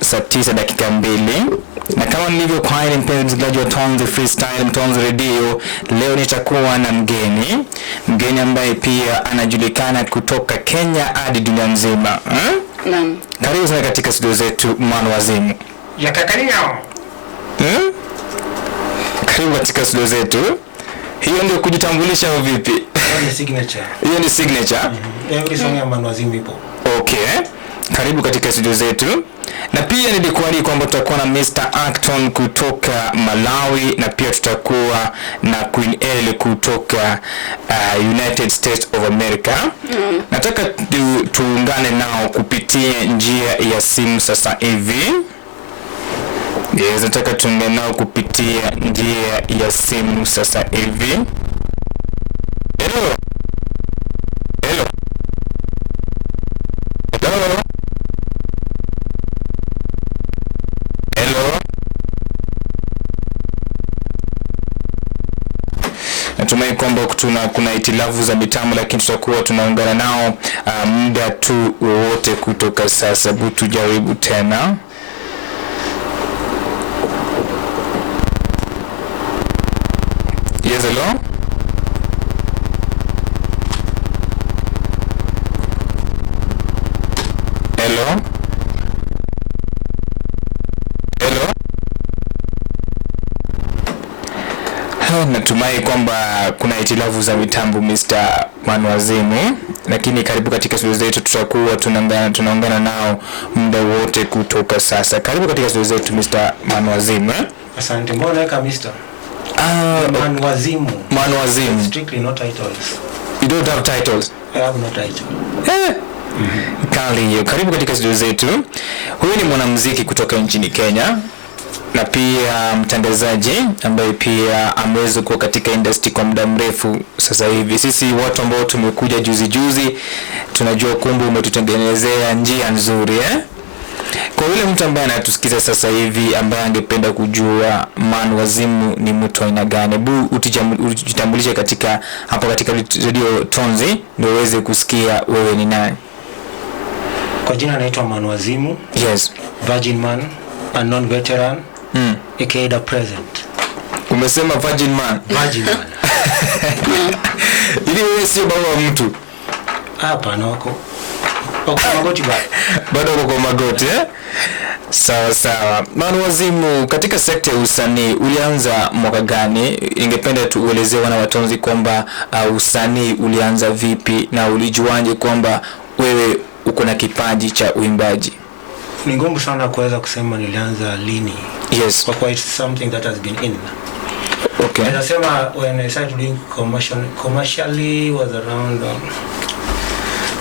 saa 9 dakika 2. Na kama nilivyokuahidi mpenzi msikilizaji wa Tonzi Freestyle, Tonzi Radio, leo nitakuwa na mgeni ambaye pia anajulikana kutoka Kenya hadi dunia nzima. Naam. Karibu sana katika studio zetu Wazimu. Ya kakalinyo. Karibu katika studio zetu. Hiyo ndio kujitambulisha au vipi? Hiyo ni signature. Hiyo ni signature. Every song ya Wazimu ipo. Okay. Karibu katika studio zetu. Na pia nilikuahidi kwamba tutakuwa na Mr. Acton kutoka Malawi, na pia tutakuwa na Queen L kutoka United States of America. Nataka tuungane nao kupitia njia ya simu sasa hivi. Yes, nataka tuungane nao kupitia njia ya simu sasa hivi. Hello. Hello. Hello. Hello. Natumai kwamba kuna itilafu za mitambo, lakini tutakuwa tunaungana nao muda tu wote kutoka sasa. Tujaribu tena. Yes, hello. Hello. Hello. Natumai kwamba kuna itilafu za mitambo Mr. Wazimu, lakini karibu katika studio zetu, tutakuwa tunaungana nao muda wote kutoka sasa. Karibu katika studio zetu Mr. Wazimu. Asante. Mbona weka Mr. Wazimu. Wazimu. Strictly no titles. You don't have titles? I have no title. Karibu katika studio zetu. Huyu ni mwanamuziki kutoka nchini Kenya, na pia mtangazaji ambaye pia ameweza kuwa katika industry kwa muda mrefu sasa hivi. Sisi watu ambao tumekuja juzi tunajua kumbe umetutengenezea njia nzuri Kwa yule mtu ambaye anatusikiza sasa hivi ambaye angependa kujua Wazimu ni mtu aina gani, hebu ujitambulishe katika radio Tonzi ndio uweze kusikia wewe ni nani. Kwa jina naitwa Wazimu. Yes. Virgin man, a non-veteran, aka the present. Umesema virgin man? Virgin man. Ili wewe sio baba wa mtu? Hapana, wako magoti bado uko magoti Sawa. Wazimu, katika sekta ya usanii ulianza mwaka gani? Ingependa tuelezee wana Watonzi kwamba usanii ulianza vipi na ulijuaje kwamba wewe uko na kipaji cha uimbaji? Ni ngumu sana kuweza kusema nilianza lini. Yes. But it's something that has been in. Okay. Nasema when I started doing commercially was around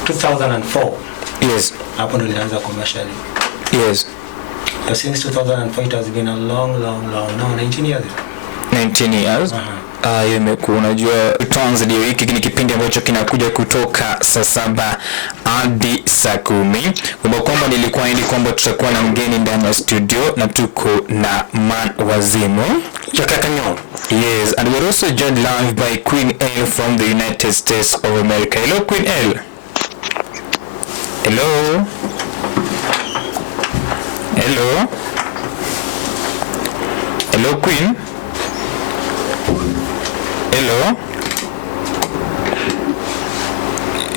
2004. Yes. Hapo ndo nilianza commercially. Yes. Since 2004 it has been a long, now 19 years. 19 years? Imekuwa, unajua Tonzi ndio hiki ni kipindi ambacho kinakuja kutoka saa 7 hadi saa 10. Kumbuka kwamba nilikuahidi kwamba tutakuwa na mgeni ndani ya studio, na tuko na Wazimu. Yes, and we're also joined live by Queen L from the United States of America. Hello Queen L. Hello. Hello. Hello Queen. Hello.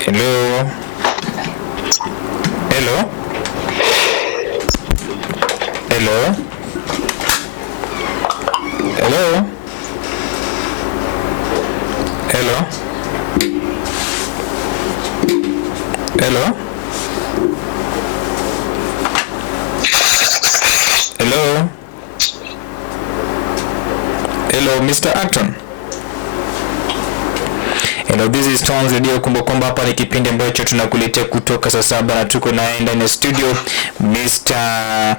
Hello. Hello. Hello. Hello. Hello. Hello. Hello. Hello, Mr. Acton. Hello, this is Tonzi Radio. Kumbuka kwamba hapa ni kipindi ambacho tunakuletea kutoka saa 7 na tuko naenda na studio Mr.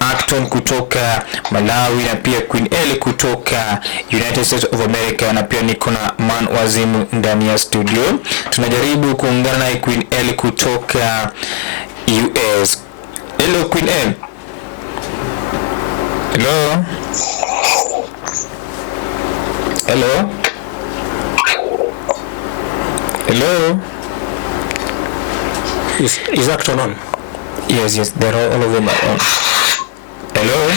Acton kutoka Malawi, na pia Queen L kutoka United States of America, na pia niko na Wazimu ndani ya studio. Tunajaribu kuungana na Queen L kutoka US. Hello Queen L. Hello. Hello. Hello. Is Acton on? Yes, they're all of them are on. Hello.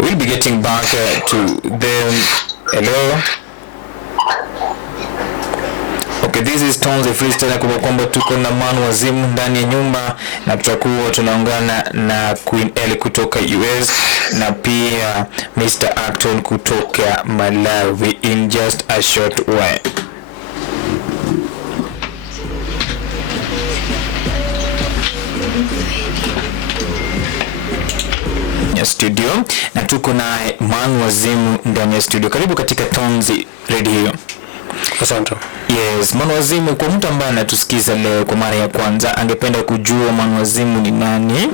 We'll be getting back to them. Hello. Okay, this is Tonzi Freestyle. Kwa kwamba tuko na Wazimu ndani ya nyumba na tutakuwa tunaungana na Queen Ellie kutoka US na pia Mr. Acton kutoka Malawi in just a short while. Studio na tuko na Wazimu ndani ya studio. Karibu katika Tonzi Radio. Asante. Yes, Wazimu, kwa mtu ambaye anatusikiza leo kwa mara ya kwanza angependa kujua Wazimu ni nani,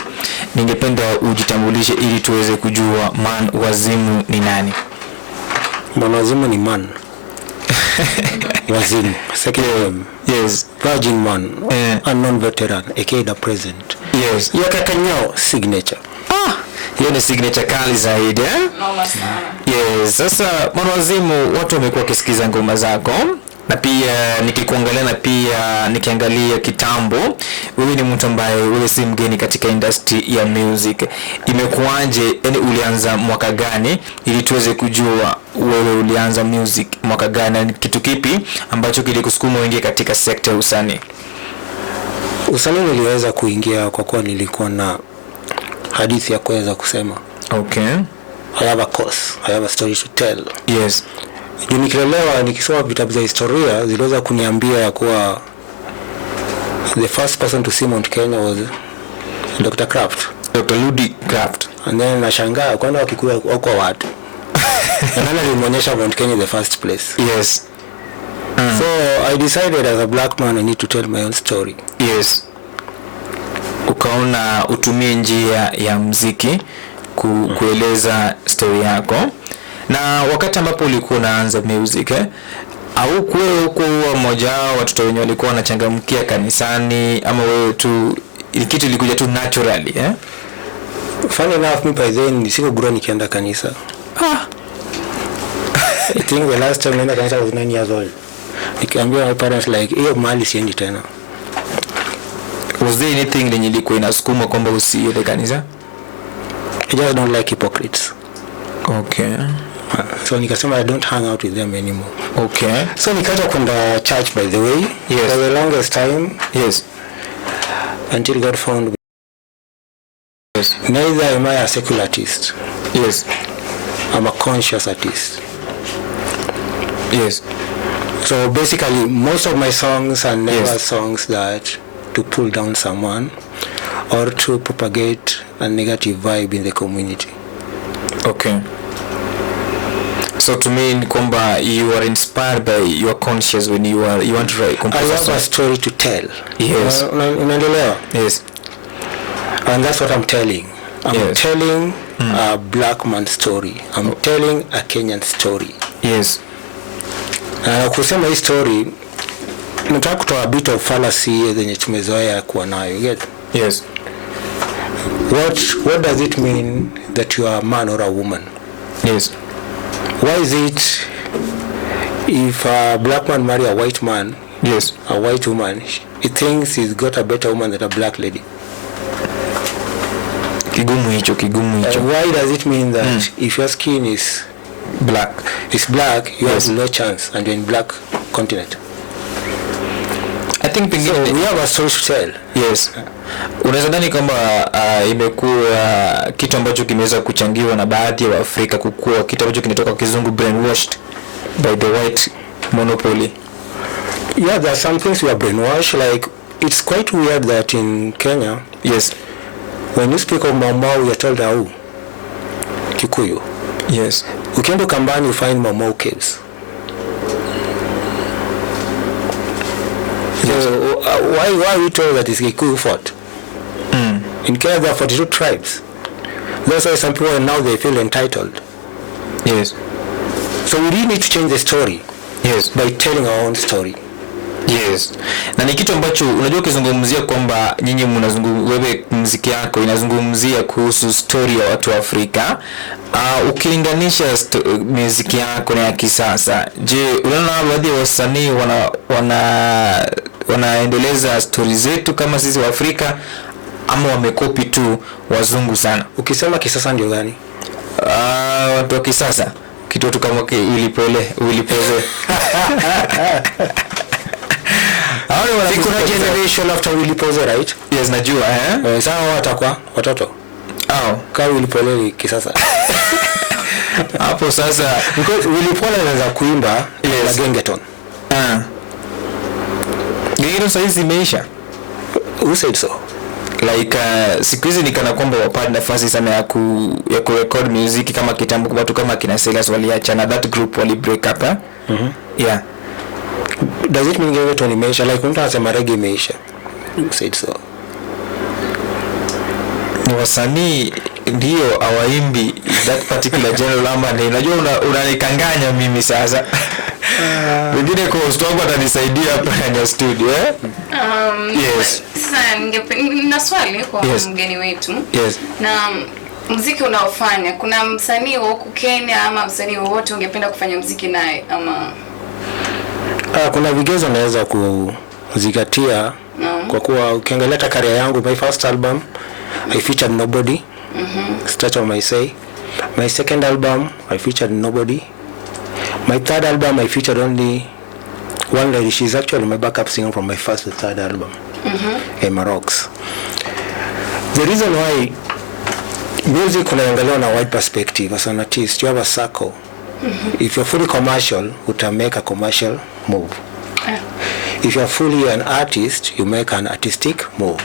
ningependa ujitambulishe ili tuweze kujua Wazimu ni nani. Wazimu ni man. Wazimu. Second name. Yes. Virgin man. Unknown veteran. aka the present. Yes. Yakakanyao signature. Hiyo ni signature kali zaidi eh? Yes, sasa Wazimu, watu wamekuwa wakisikiza ngoma zako na pia nikikuangalia na pia nikiangalia kitambo, wewe ni mtu ambaye wewe si mgeni katika industry ya music. Imekuaje, yani ulianza mwaka gani ili tuweze kujua wewe ulianza music mwaka gani, na kitu kipi ambacho kilikusukuma uingie katika sekta ya usanii? Usanii niliweza kuingia kwa kuwa nilikuwa na hadithi ya kuweza kusema. Okay. I have a course. I have a story to tell. Yes. Nikilelewa nikisoma vitabu za historia ziliweza kuniambia ya kuwa the first person to see Mount Kenya was Dr. Kraft. Dr. Ludi Kraft. And then nashangaa kwani wakikuwa wako watu. Na nani alimuonyesha Mount Kenya the first place? Yes. So I decided as a black man I need to tell my own story. Yes. Ukaona utumie njia ya muziki kueleza story yako. Na wakati ambapo ulikuwa unaanza music au kuwa mmoja wao watoto wenye walikuwa wanachangamkia kanisani, ama wewe tu kitu ilikuja tu naturally Funny enough, me by then sikuwa nikienda kanisa. I think the last time nenda kanisa was 9 years old. Nikiambia my parents like hiyo mali siendi tena. Was there anything that ilikuwa inasukuma kwamba usiende kanisa? I just don't like hypocrites. Okay. So nikasema I don't hang out with them anymore. Okay. So nikaja kwenda church by the way. Yes. For the longest time. Yes. Until God found me. Yes. Neither am I a secular artist. Yes. I'm a conscious artist. Yes. So basically most of my songs are never Yes. songs that to pull down someone or to propagate a negative vibe in the community. Okay. So to mean kwamba you are inspired by your conscious when you want to write, compose. I have a story to tell. Yes. Unaendelea? Yes. And that's what I'm telling. I'm Yes. telling a black man's story. I'm telling a Kenyan story. Yes. Na kusema hii story nataka kutoa a bit of fallacy zenye tumezoea kuwa nayo. Get? Yes. What does it mean that you are a man or a woman? Yes. Why is it if a black man marry a white man, Yes. a white woman, he thinks he's got a better woman than a black lady? Kigumu hicho. Why does it mean that if your skin is Black, you Yes. have no chance and you're in black continent? I think So we have a story to tell. Yes. Unaweza dhani kwamba imekuwa kitu ambacho kimeweza kuchangiwa na baadhi ya Waafrika kukua kitu ambacho kinatoka kwa kizungu, brainwashed by the white monopoly? Yeah, there are some things we are brainwashed. Like, it's quite weird that in Kenya, Yes. when you speak of Mamau, you're told Au, Kikuyu. Yes. Ukienda Kambani, you find Mamau caves. Yes. So why are we told that it's Kikuyu fort? In Kenya there are 42 tribes. That's why some people now they feel entitled. Yes. So we really need to change the story. Yes. By telling our own story. Yes. Na ni kitu ambacho unajua ukizungumzia kwamba nyinyi wewe muziki yako inazungumzia kuhusu story ya watu wa Afrika. Ukilinganisha muziki yako na ya kisasa, je, unaona baadhi ya wasanii wanaendeleza story zetu kama sisi wa Afrika, ama wamekopi tu wazungu sana? Ukisema kisasa ndio gani? Watu wa kisasa kitu kama ulipole. Kuna generation after Wilipole, right? Yes, najua Sawa, watakuwa watoto kama Wilipole kisasa. Hapo sasa because Wilipole anaweza kuimba la gengeton. Gengeton saizi imeisha. Who said so? Like siku hizi nikana kwamba wapata nafasi sana ya ku record music kama kitambo, kwa watu kama kina Silas waliacha na that group wali break up. Yeah. Does it mean gengeton imeisha? Like mtu anasema reggae imeisha. Who said so? Ni wasanii ndio awaimbi that particular genre ama ni unajua unanikanganya mimi sasa. Wengine kwa host wangu atanisaidia hapa kwenye studio yes. Sasa nina swali kwa mgeni wetu. Yes. Na muziki unaofanya, kuna msanii wa huku Kenya ama msanii wowote ungependa kufanya muziki naye ama? Kuna vigezo naweza kuzingatia kwa kuwa ukiangalia career yangu, my first album I featured nobody. Start on my say. My second album I featured nobody. My third album I featured only one lady. She's actually my backup singer from my first and third album. Emma Rocks. The reason why music unaangalia na wide perspective as an artist, you have a circle. If you're fully commercial, you make a commercial move. If you're fully an artist, you make an artistic move.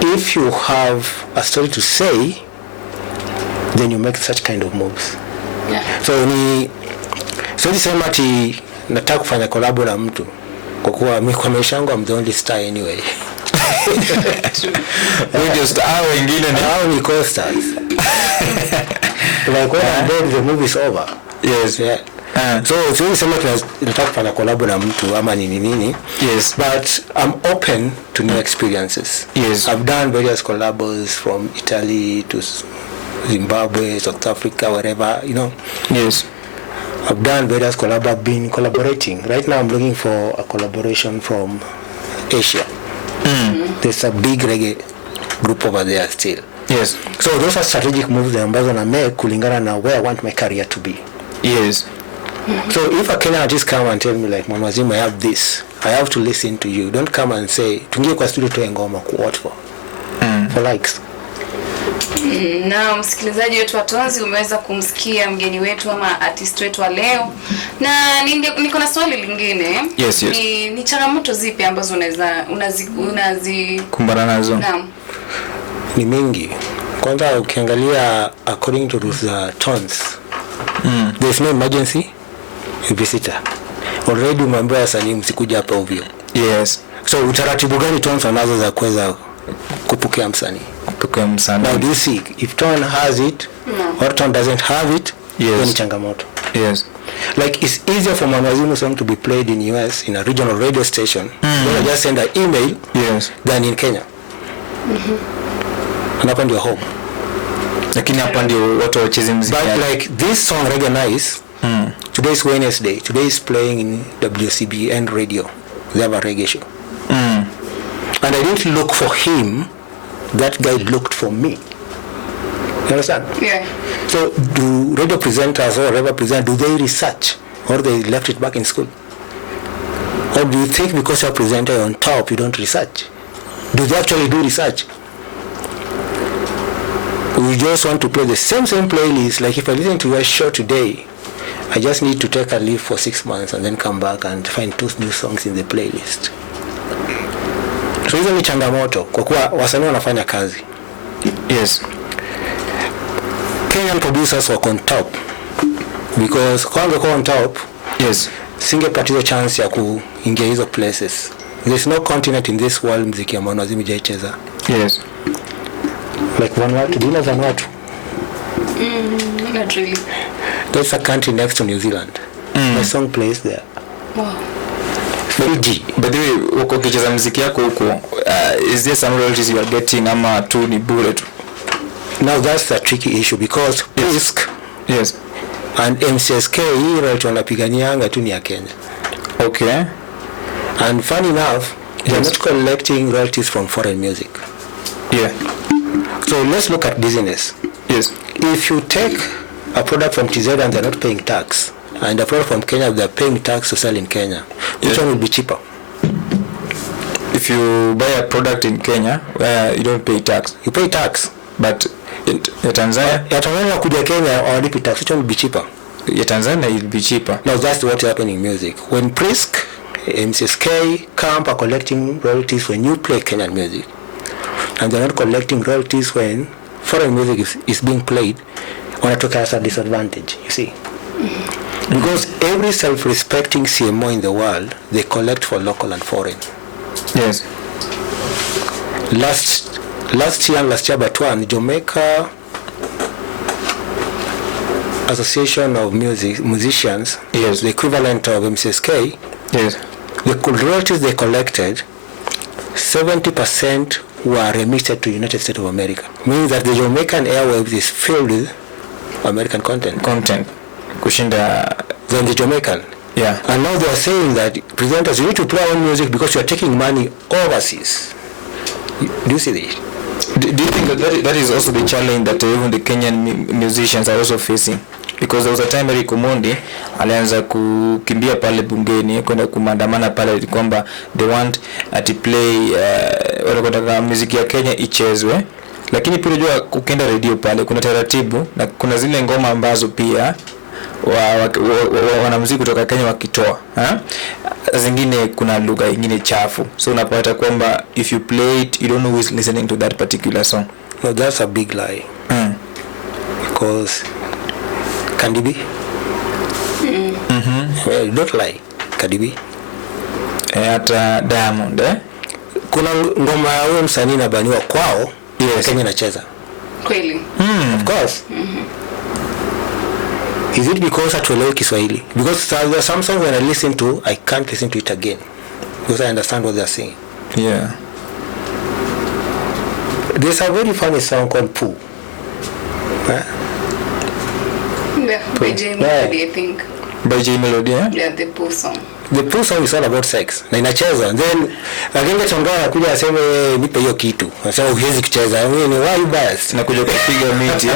If you have a story to say, then you make such kind of moves. So nisema ati nataka kufanya collab na mtu kwa kuwa mimi kwa maisha yangu I'm the only star anyway. We just wengine ni co-stars. Like when I'm dead, the movie is over. Yes. Yeah. So nisema nataka kufanya collab na mtu ama nini. Yes. But I'm open to new experiences. Yes. I've done various collabs from Italy to Zimbabwe, South Africa, wherever, you know. Yes. I've done various collabs. I've been collaborating. Right now I'm looking for a collaboration from Asia. There's a big reggae group over there still. Yes. So those are strategic moves that ambazo na make kulingana na where I want my career to be. Yes. So if a Kenyan artist come and tell me like, Wazimu, I have this, I have to listen to you. Don't come and say tuingie kwa studio toe ngoma what for? For likes. Na msikilizaji wetu wa Tonzi, umeweza kumsikia mgeni wetu ama artist wetu wa leo. Na niko na swali lingine. Yes. Ni changamoto zipi ambazo kumbana nazo? Naam. Ni mingi. Kwanza ukiangalia according to the Tonzi, there's no emergency visitor. Already umeambiwa wasanii msikuja hapa ovyo. Yes. So utaratibu gani Tonzi wanazo za kuweza kupokea msanii? Now do you see if Ton has it or Ton doesn't have it, then changamoto. Yes. Like it's easier for Wazimu song to be played in US in a regional radio station than just send an email than in Kenya. And hapa ndio home. Lakini hapa ndio watu wacheze muziki. But like this song Reggae Nice, today is Wednesday. Today is playing in WCBN radio. They have a reggae show. And I didn't look for him. That guy looked for me. You understand? Yeah. So do radio presenters or whatever present, do they research or they left it back in school? Or do you think because you're a presenter on top you don't research? Do they actually do research? We just want to play the same playlist. Like if I listen to your show today, I just need to take a leave for 6 months and then come back and find 2 new songs in the playlist. So hizo ni changamoto kwa kuwa wasanii wanafanya kazi. Yes. Kenyan producers were on top because kwa on top, singepatiwa chance ya kuingia hizo places. There's no continent in this world muziki ya Wazimu hajacheza. Yes. Like Vanuatu, do you know Vanuatu? Not really. There's a country next to New Zealand. My song plays there. Wow. Fiji. By the way, uko kicheza muziki yako huko, is there some royalties you are getting ama tu ni bure tu? Now that's a tricky issue because Risk and MCSK hii royalty wanapiganianga tu ni ya Kenya. Okay. And funny enough, they're not collecting royalties from foreign music. Yeah. So let's look at business. Yes. If you take a product from TZ and they're not paying tax, and a product from Kenya they're paying tax to sell in Kenya, which one will be cheaper? If you buy a product in Kenya where you don't pay tax, You pay tax. but in Tanzania, Tanzania kuja Kenya or pay tax, which one will be cheaper? Tanzania it'll be cheaper. Now that's what's happening in music. When Prisk, MCSK, Camp are collecting royalties when you play Kenyan music, and they're not collecting royalties when foreign music is being played, wanatoka as a disadvantage, you see. Because every self-respecting CMO in the world, they collect for local and foreign. Yes. Last year but one, Jamaica Association of Musicians, Yes. the equivalent of MCSK, Yes. the royalties they collected, 70% were remitted to United States of America. Means that the Jamaican airwaves is filled with American content. Kushinda. Than the Jamaican. Yeah. And now they are saying that presenters, you need to play our own music because you are taking money overseas. Do you see this? Do you think that is also the challenge that even the Kenyan musicians are also facing? Because there was a time Eric Omondi alianza kukimbia pale bungeni kwenda kumandamana pale kwamba they want to play wanataka muziki ya Kenya ichezwe, lakini pia unajua ukienda radio pale kuna taratibu na kuna zile ngoma ambazo pia wanamuziki kutoka Kenya wakitoa zingine kuna lugha nyingine chafu, so unapata kwamba if you play it you don't know who is listening to that particular song. No, that's a big lie. Because Cardi B. Well, don't lie. Cardi B. Hata Diamond kuna ngoma ya huyo msanii inabaniwa kwao, yes. Kenya inacheza. Kweli. Of course. Is it because hatuelewi Kiswahili? Because there are some songs when I listen to, I can't listen to it again because I understand what they're saying. Yeah. There's a very funny song called Pooh. Yeah, by J Melody, I think. By J Melody, Yeah, the Pooh song. The Pooh song is all about sex. Na inacheza. Then again chongana anakuja aseme nipe hiyo kitu. Anasema huwezi kucheza. Wewe ni why bias? Na kuja kupiga miti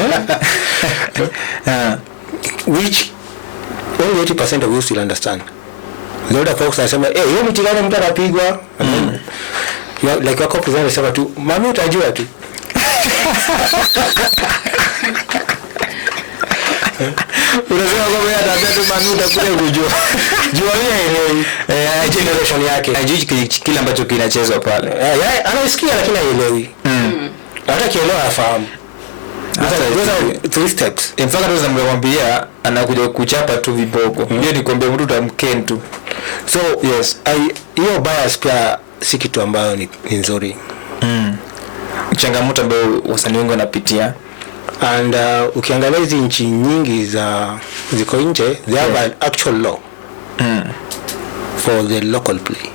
Which only 80% of you still understand. The other folks anasema hiyo miti gani mtu anapigwa? Like wako present anasema tu mami utajua tu. Unasema kwamba yeye atabia tu mami utakuja kujua. Jua yeye generation yake. Hajui kile ambacho kinachezwa pale. Anasikia lakini haelewi. Hata kielewa afahamu. Those are 3 steps. In fact those namwambia anakuja kuchapa tu viboko. Hiyo ni kwamba mtu utamken tu. So yes, hiyo bias pia si kitu ambayo ni nzuri. Changamoto ambayo wasanii wengi wanapitia. And ukiangalia hizi nchi nyingi ziko nje, they have an actual law for the local play.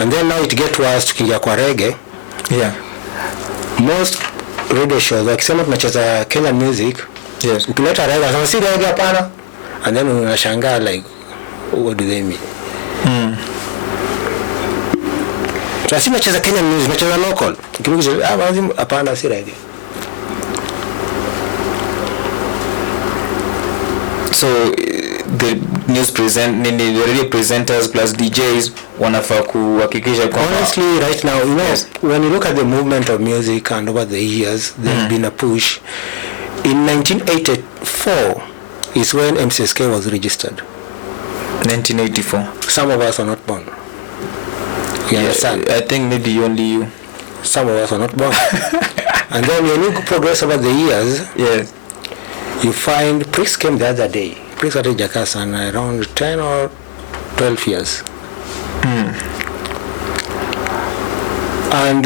And then now it get worse, tukiingia kwa reggae. Yeah. Most radio shows wakisema tunacheza Kenyan music, yes, ukileta reggae kama si reggae hapana, and then unashangaa like what do they mean? Tunasema tunacheza Kenyan music, tunacheza local. Ukimuuliza Wazimu hapana si reggae. So the the radio presenters plus DJs wanafaa kuhakikisha kwamba honestly right now, you know, yes, when you look at the movement of music and over the years there's been a push. In 1984 is when MCSK was registered. 1984. Some of us are not born. You understand? I think maybe only you. Some of us are not born. And then when you progress over the years, yes, you find Priest came the other day. Priest started Jakasan around 10 or 12 years. And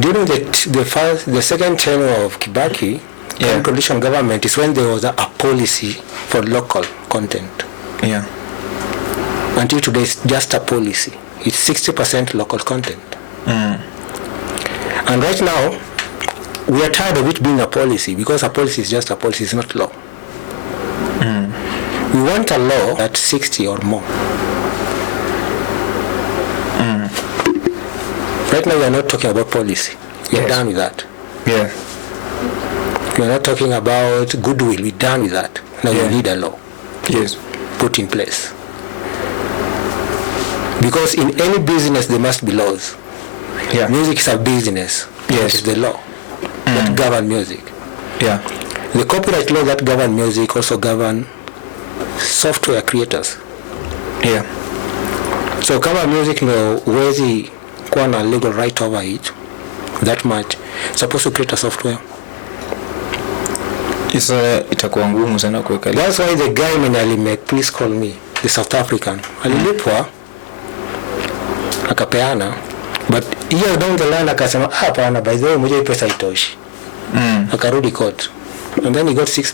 during the second tenure of Kibaki, the coalition government is when there was a policy for local content. Yeah. Until today, it's just a policy. It's 60% local content. And right now, we are tired of it being a policy because a policy is just a policy, it's not law. We want a law at 60 or more. Right now we are not talking about policy. We are done with that. Yeah. We are not talking about goodwill. We're done with that. Now we need a law. Yes. Put in place. Because in any business there must be laws. Yeah. Music is a business. Yes. It's the law that govern music. Yeah. The copyright law that govern music also govern software creators. Yeah. So kama music no huwezi kuwa na legal right over it that much, supposed to create a software. Isa itakuwa ngumu sana kuweka. That's why the guy mwenye alimake Please Call Me, the South African, alilipwa akapeana, but years down the line akasema hapana, by the way moja pesa itoshi. Akarudi court and then he got 6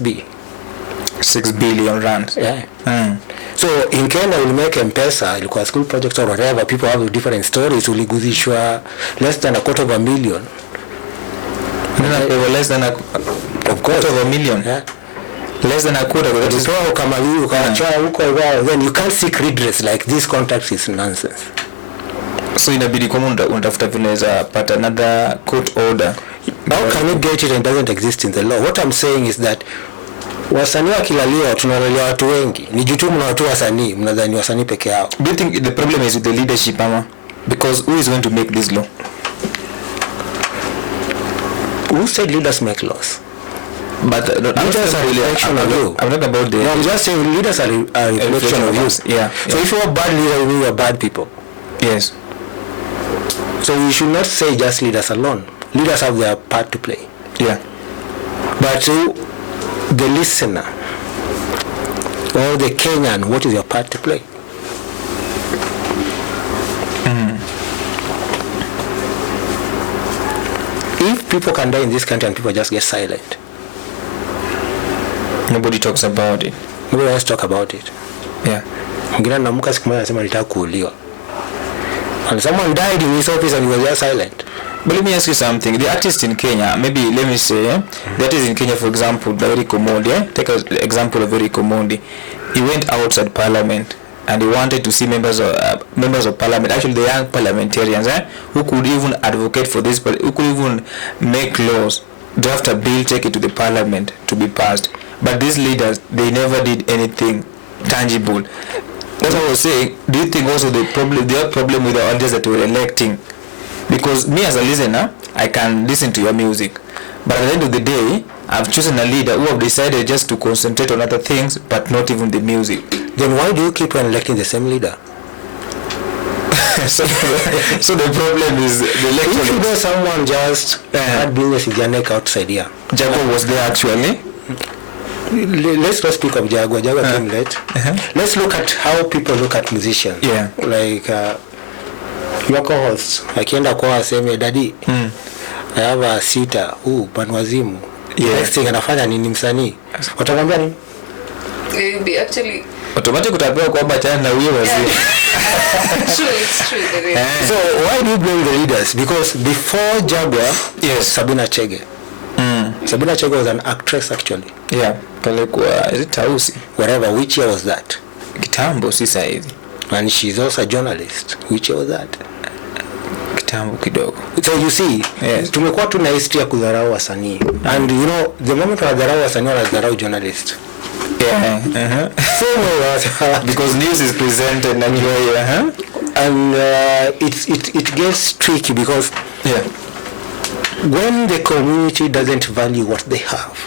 billion rand. Yeah. So in Kenya will make M-Pesa, ilikuwa school projects or whatever, people have different stories, uliguzishwa less than $250,000. Less than of course $250,000. Yeah. Less than a quarter. That is so kama hiyo ukaacha huko wao, then you can't seek redress like this contract is nonsense. So inabidi kama unatafuta vile unaweza pata another court order. How can you get it and doesn't exist in the law? What I'm saying is that wasanii wakilaliwa tunalalia watu wengi. Ni juu tu mna watu wasanii, mnadhani wasanii peke yao. Do you think the problem is with the leadership, Mama? Because who is going to make this law? Who said leaders make laws? But leaders are a reflection of you. I'm not about the... No, I'm just saying leaders are a reflection of you. Yeah. So if you're a bad leader, you mean you're bad people. Yes. So we should not say just leaders alone. Leaders have their part to play. Yeah. But the listener or the Kenyan, what is your part to play? If people can die in this country and people just get silent, nobody talks about it. Nobody wants to talk about it. Yeah. Mwingine anaamka siku moja anasema nitaka kuuliwa. And someone died in his office and he was just silent. But let me ask you something. The artist in Kenya, maybe let me say, the artist in Kenya, for example, Very Komondi, take an example of Very Komondi. He went outside parliament and he wanted to see members of parliament, actually the young parliamentarians, who could even advocate for this, but who could even make laws, draft a bill, take it to the parliament to be passed. But these leaders, they never did anything tangible. That's what I was saying. Do you think also the problem with the audience that we're electing? Because me as a listener, I can listen to your music, but at the end of the day, I've chosen a leader who have decided just to concentrate on other things, but not even the music. Then why do you keep on electing the same leader? so the problem is the election. If you know someone just had business with their neck outside here. Jago was there actually. Let's not speak of Jago. Jago came late. Let's look at how people look at musicians. Yeah. Like your co-host akienda kwa aseme daddy, I have a sitter but Wazimu. Yeah. Next thing anafanya nini msanii? Watamwambia nini? Be actually automatic utapewa kwamba chana na huyo Wazimu. True, it's true. So why do you blame the leaders? Because before Jaguar, yes, Sabina Chege. Sabina Chege was an actress actually. Yeah, pale kwa is it Tausi? Whatever, which year was that? Kitambo si saizi. And she's also a journalist. Which year was that? Kitambo kidogo. So you see, yes, tumekuwa tuna history ya kudharau wasanii. And you know, the moment wanadharau wasanii wanadharau journalist. Yeah. So because news is presented na and it gets tricky because when the community doesn't value what they have.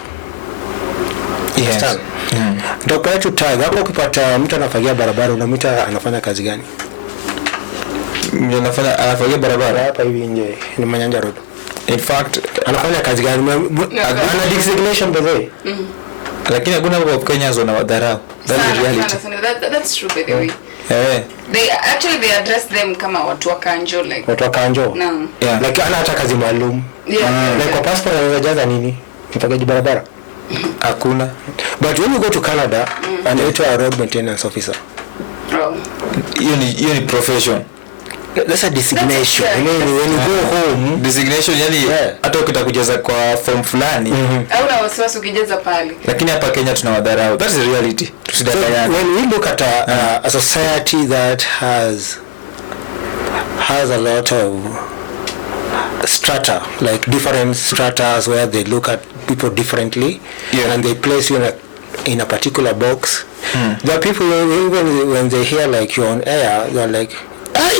Yes. Ndio kwa tu tag hapo ukipata mtu anafagia barabara unamwita anafanya kazi gani? Anafagia barabara hapa hivi nje ni Manyanja Road. In fact, anafanya kazi gani? Ana designation by the way. Lakini hakuna kwa Kenya zona wadharau. That's true by the way. They address them kama watu wa kanjo like. Watu wa kanjo. No. Yeah. Like ana hata kazi maalum. Yeah. Like kwa passport anajaza nini? Mfagaji barabara. Hakuna. But when you go to Canada and enter a road maintenance officer. Oh. Hiyo ni profession. That's a designation. When you go home, designation yani hata ukitaka kujaza kwa form fulani au na wasiwasi ukijaza pale. Lakini hapa Kenya tunawadharau. That's the reality. So when we look at a society that has a lot of strata, like different stratas where they look at people differently, and they place you in a particular box. There are people even when they hear like you're on air, they're like, "Hey,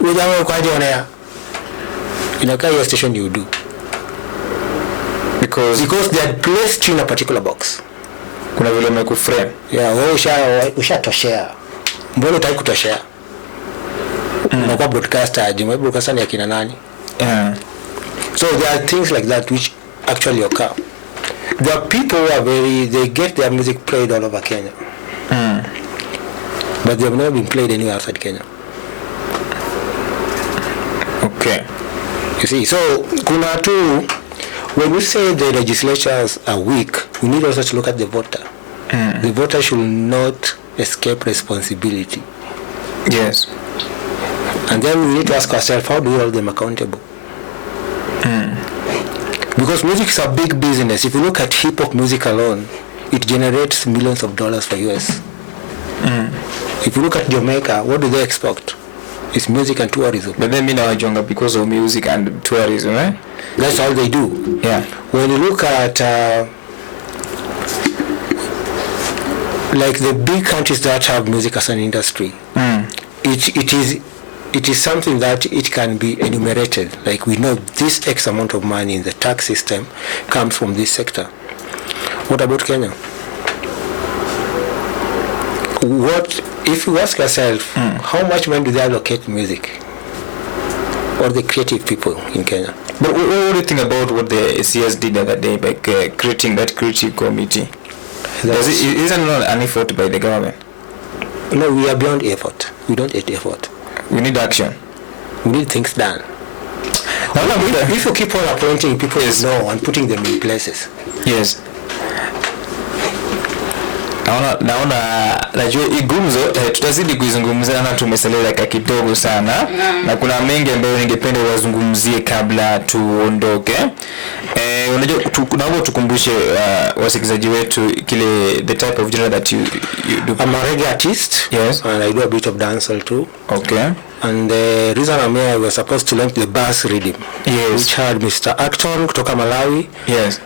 we don't go on air." In a car station, you do because they are placed you in a particular box. Kuna vile umekuframe. Yeah, wewe ushatoshea. Mbona utaki kutoshea? Unakuwa broadcaster aje? Broadcaster ni akina nani? Yeah. So there are things like that which actually occur. There are people who are they get their music played all over Kenya. But they have never been played anywhere outside Kenya. Okay. You see, so kuna tu, when we say the legislatures are weak, we need also to look at the voter. The voter should not escape responsibility. Yes. And then we need to ask ourselves, how do we hold them accountable? Because music is a big business. If you look at hip-hop music alone, it generates millions of dollars for US. If you look at Jamaica, what do they export? It's music and tourism. But then Jonga because of music and tourism, eh? That's all they do. Yeah. When you look at like the big countries that have music as an industry, it is something that it can be enumerated. Like we know this X amount of money in the tax system comes from this sector. What about Kenya? What if you ask yourself, how much money do they allocate music or the creative people in Kenya? But what do you think about what the CS did the other day by creating that creative committee? Isn't not an effort by the government? No, we are beyond effort. We don't need effort. We need action. We need things done. If you keep on appointing people, yes, know and putting them in places. Yes. Naona najua igumzo tutazidi kuizungumzia na tumesalia kidogo sana na kuna mengi ambayo ningependa wazungumzie kabla tuondoke. Unajua tunaomba tukumbushe wasikilizaji wetu kile the type of genre that you do. I'm a reggae artist. Yes. And I do a bit of dancehall too. Okay. And the reason I'm here, I was supposed to launch the bass rhythm. Yes. Which had Mr. Acton kutoka Malawi. Yes.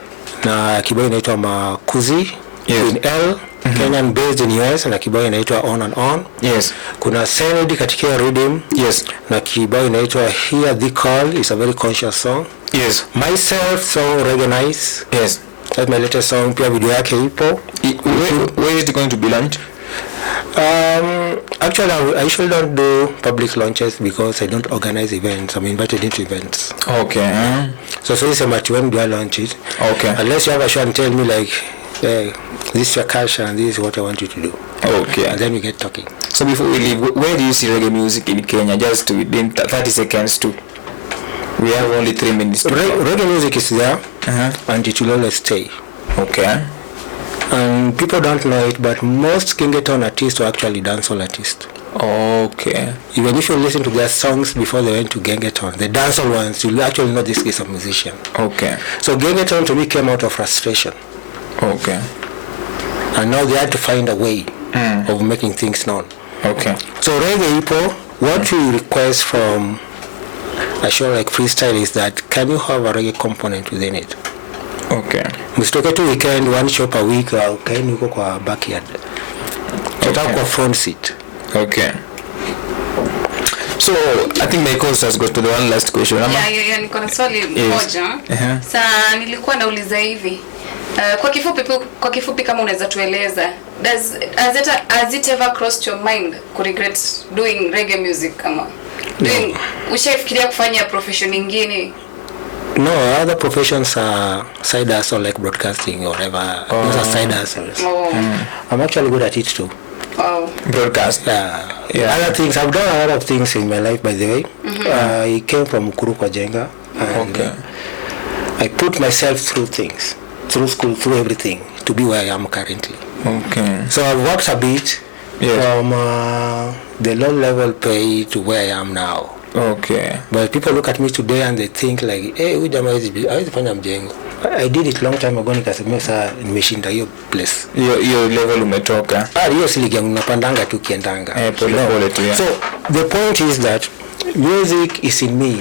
Na kibao inaitwa Makuzi. Yes. In L. Kenyan based in US na kibao inaitwa On and On. Yes. Kuna Senedi katika rhythm. Yes. Na kibao inaitwa Hear the Call. It's a very conscious song. Yes. Myself song Recognize. Yes. That's my latest song. Pia video yake ipo. Where is it going to be launched? Actually, I usually don't do public launches because I don't organize events. I'm invited into events. Okay. So say much when do I launch it? Okay. Unless you have a show and tell me like, this is your cash and this is what I want you to do. Okay. And then we get talking. So before we leave, where do you see reggae music in Kenya? Just within 30 seconds too. We have only 3 minutes. Reggae music is there, and it will always stay. Okay. And people don't know it, but most Gengeton artists are actually dancehall artists. Okay. Even if you listen to their songs before they went to Gengeton, the dancehall ones, you'll actually know this is a musician. Okay. So Gengeton to me came out of frustration. Okay. And now they had to find a way of making things known. Okay. So reggae Ipo, what we request from a show like Freestyle is that can you have a reggae component within it? Okay. Msitoke tu weekend one show per week au kaeni huko kwa backyard. Tutaka kwa front seat. Okay. So I think my course has got to the one last question. Yeah, niko na swali moja. Sasa nilikuwa nauliza hivi. Kwa kifupi kama unaweza tueleza, has it ever crossed your mind to regret doing reggae music kama? Doing ushafikiria kufanya profession nyingine? No, other professions are side hustle like broadcasting or whatever. Those are side hustles. I'm actually good at it too. Broadcast. Yeah. Other things, I've done a lot of things in my life, by the way. I came from Mukuru kwa Jenga. Okay. I put myself through things, through school, through everything, to be where I am currently. Okay. So I've worked a bit from the low level pay to where I am now. Okay. But people look at me today and they think like, hey, huyu jamaa hawezi fanya mjengo. I did it long time ago, nikasema sasa nimeshinda hiyo place. Hiyo level umetoka. Hiyo siligi yangu napandanga tu kiendanga. Pole tu. So the point is that music is in me.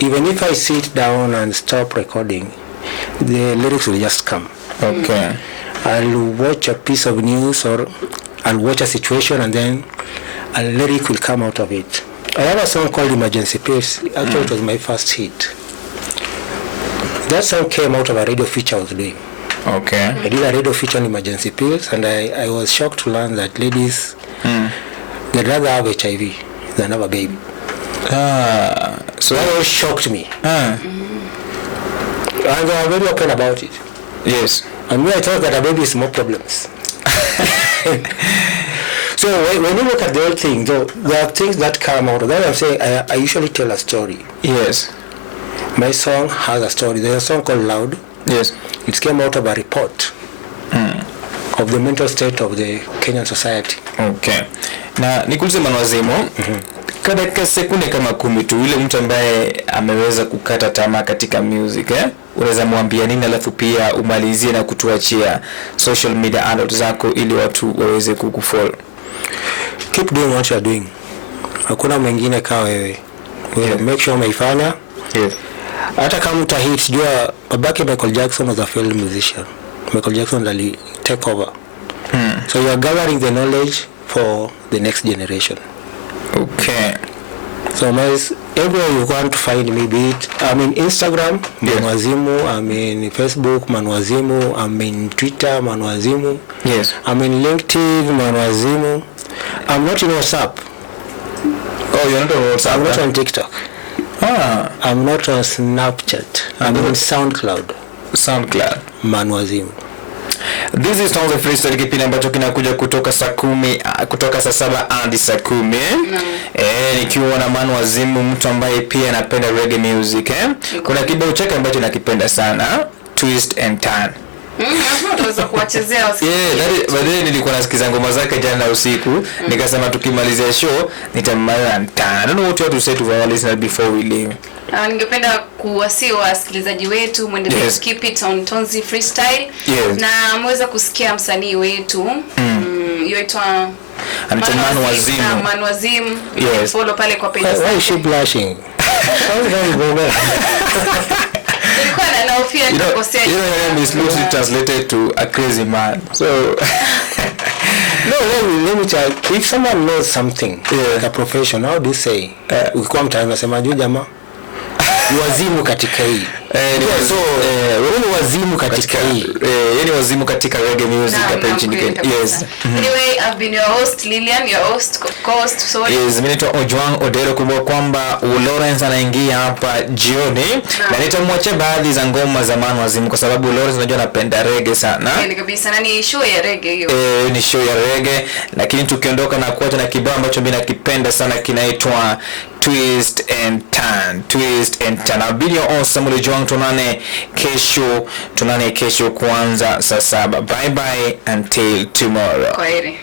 even if I sit down and stop recording, the lyrics will just come. Okay. I'll watch a piece of news or I'll watch a situation and then a lyric will come out of it. I have a song called Emergency Pills. Actually, it was my first hit. That song came out of a radio feature I was doing. Okay. I did a radio feature on emergency pills, and I was shocked to learn that ladies, they'd rather have HIV than have a baby. So that always shocked me. And they are very open about it. Yes. And me, I thought that a baby is more problems. So when you look at the whole thing, though, there are things that come out of that. I'm saying I usually tell a story. Yes. My song has a story. There's a song called Loud. Yes. It came out of a report of the mental state of the Kenyan society. Okay. Na nikuulize Wazimu, katika sekunde kama 10 tu, yule mtu ambaye ameweza kukata tamaa katika music, unaweza mwambia nini, alafu pia umalizie na kutuachia social media handles zako ili watu waweze kukufollow? Keep doing what you're doing. Hakuna mwingine kama wewe. Make sure umeifanya. Yes. Hata kama utahit, jua babake Michael Jackson was a failed musician. Michael Jackson really take over. So you are gathering the knowledge for the next generation. Okay. So everywhere you want to find me, be it I'm in Instagram, Wazimu, I'm in Facebook, Wazimu, I'm in Twitter, Wazimu. Yes. I'm in LinkedIn, Wazimu. I'm not in WhatsApp. Oh, you're not on WhatsApp? I'm not on TikTok. I'm not on Snapchat. I'm on SoundCloud. SoundCloud. Wazimu. This is Tonzi Freestyle, kipindi ambacho kinakuja kutoka saa 10 kutoka saa 7 hadi saa 10. Nikiwa na Wazimu, mtu ambaye pia anapenda reggae music. Kuna kibao chake ambacho nakipenda sana, Twist and Turn. Unaweza kuwachezea wasikie. Baadaye nilikuwa nasikiza ngoma zake jana usiku, nikasema tukimalizia show nitamaliza Turn. I don't know what you want to say to our listeners before we leave. Ningependa kuwasihi wasikilizaji wetu muendelee keep it on Tonzi Freestyle. Yes. Na mweza kusikia msanii wetu yoitwa Wazimu. Yes. Follow pale kwa page. Why is she blushing? You know, her name is loosely translated to a crazy man. So no, let me tell you, if someone knows something, like a profession, how do you say? Ukikuwa mtaani unasema juu jamaa Wazimu katika hii. So wewe Wazimu katika hii. Yani Wazimu katika reggae music hapa nchini Kenya. Yes. Anyway, I've been your host Lillian, your host co-host. Sorry. Yes, mimi naitwa Ojwang Odero. Kumbuka kwamba Lawrence anaingia hapa jioni na nitamwachia baadhi za ngoma za Wazimu kwa sababu Lawrence unajua anapenda reggae sana. Ni kabisa, na ni show ya reggae hiyo. Ni show ya reggae, lakini tukiondoka na kuacha na kibao ambacho mimi nakipenda sana kinaitwa Twist and Turn. Twist and Turn. Video awesome. Ojwang, tunane kesho kuanza saa 7. Bye bye until tomorrow. Kwaheri.